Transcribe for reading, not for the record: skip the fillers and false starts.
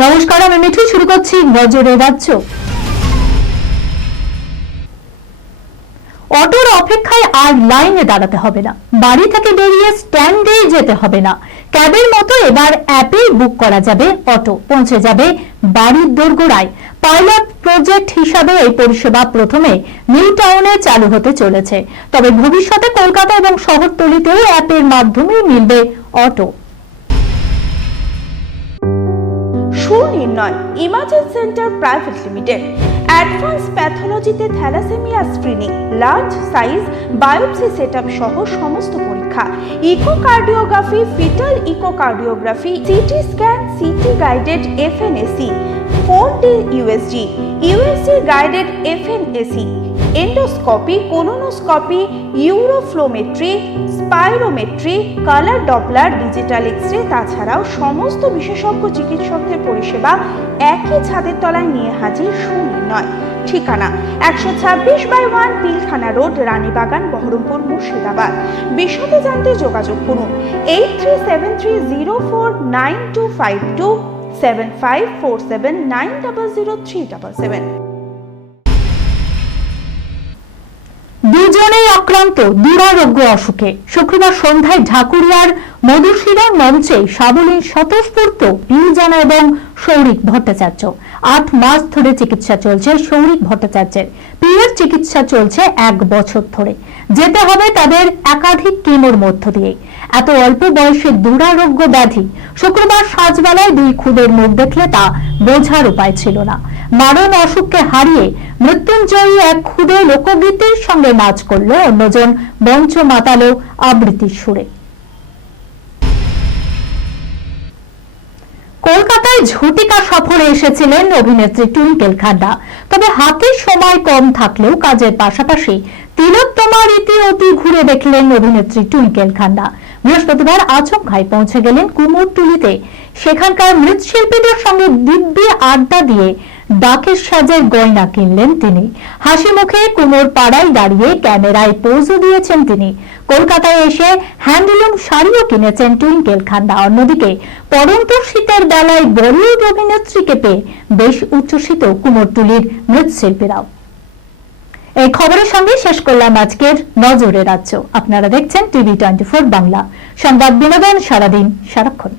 নমস্কার, আমি মিঠু। শুরু করছি নজরে রাজ্য। অটোর অপেক্ষায় আর লাইনে দাঁড়াতে হবে না, বাড়ি থেকে বেরিয়ে স্ট্যান্ডে যেতে হবে না। ক্যাবের মতো এবার অ্যাপেই বুক করা যাবে অটো, পৌঁছে যাবে বাড়ির দোরগোড়ায়। পাইলট প্রজেক্ট হিসাবে এই পরিষেবা প্রথমে নিউ টাউনে চালু হতে চলেছে, তবে ভবিষ্যতে কলকাতা এবং শহরতলিতেও অ্যাপের মাধ্যমে মিলবে auto. Sunirnoy Imagen Centre Private Limited advance প্যাথোলজিতে thalassemia screening, large size biopsy setup সহ সমস্ত পরীক্ষা, echocardiography, fetal echocardiography, CT scan, CT guided FNAC, 4D USG, USG guided FNAC, endoscopy, colonoscopy, uroflowmetry, spirometry, colour Doppler, digital X-ray, তাছাড়াও সমস্ত বিশেষজ্ঞ চিকিৎসকদের পরিষেবা একই ছাদের তলায় নিয়ে হাজির সুনির্ণয়। ঠিকানা 126/1 পিলখানা রোড, রানীবাগান, বহরমপুর, মুর্শিদাবাদ। বিশদে জানতে যোগাযোগ করুন 8373049252 7547900377। দুজনেই আক্রান্ত দুরারোগ্য অসুখে। শুক্রবার সন্ধ্যায় ঢাকুরিয়ার মধুশিরার মঞ্চে সাবলীল স্বতঃস্ফূর্ত পিউজানা এবং সৌরিক ভট্টাচার্য। 8 মাস ধরে চিকিৎসা চলছে সৌরিক ভট্টাচার্যের। পিউর চিকিৎসা চলছে 1 বছর ধরে। যেতে হবে তাদের একাধিক কিমোর মধ্য দিয়ে। এত অল্প বয়সে দুরারোগ্য ব্যাধি। শুক্রবার সাজবেলায় 2 খুদের মুখ দেখলে তা বোঝার উপায় ছিল না। মারণ অসুখকে হারিয়ে মৃত্যুঞ্জয়ী এক খুদে লোকগীতের সঙ্গে নাচ করলো অন্যজন মঞ্চ মাতালো আবৃত্তির সুরে। কলকাতায় ঝটিকা সফরে এসেছিলেন অভিনেত্রী টুইঙ্কেল খান্না। তবে হাতে সময় কম থাকলেও কাজের পাশাপাশি তিলোত্তমার ইতিউতি ঘুরে দেখলেন অভিনেত্রী টুইঙ্কেল খান্না। বৃহস্পতিবার আচমকায় পৌঁছে গেলেন কুমোরটুলিতে। সেখানকার মৃৎশিল্পীদের সঙ্গে দিব্যি আড্ডা দিয়ে ডাকের সাজের গয়না কিনলেন তিনি। হাসি মুখে কুমোর পাড়ায় দাঁড়িয়ে ক্যামেরায় পোজও দিয়েছেন তিনি। কলকাতায় এসে হ্যান্ডলুম শাড়িও কিনেছেন টুইঙ্কেল খান্না। অন্যদিকে পড়ন্ত শীতের বেলায় বলিউড অভিনেত্রীকে পেয়ে বেশ উচ্ছ্বসিত কুমোরটুলির মৃৎশিল্পীরাও। এই খবরের সঙ্গে শেষ করলাম আজকের নজরে রাজ্য। আপনারা দেখছেন TV24 বাংলা, সংবাদ বিনোদন সারাদিন সারাক্ষণ।